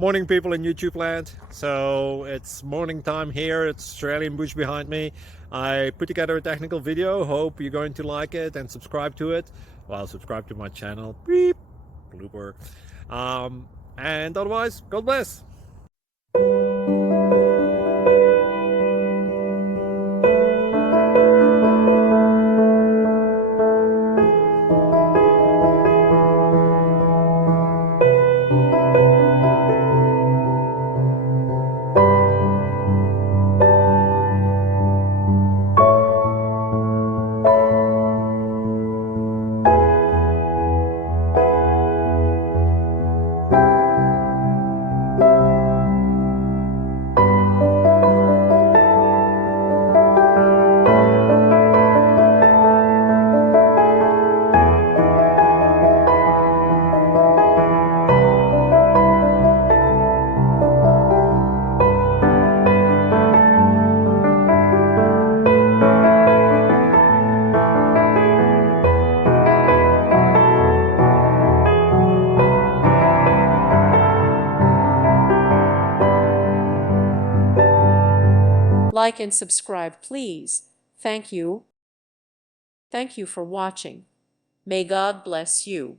Morning, people in YouTube land. So it's morning time here. It's Australian bush behind me. I put together a technical video. Hope you're going to like it and subscribe to it. Well, subscribe to my channel. Beep. Blooper. And otherwise, God bless. Like and subscribe, please. Thank you. Thank you for watching. May God bless you.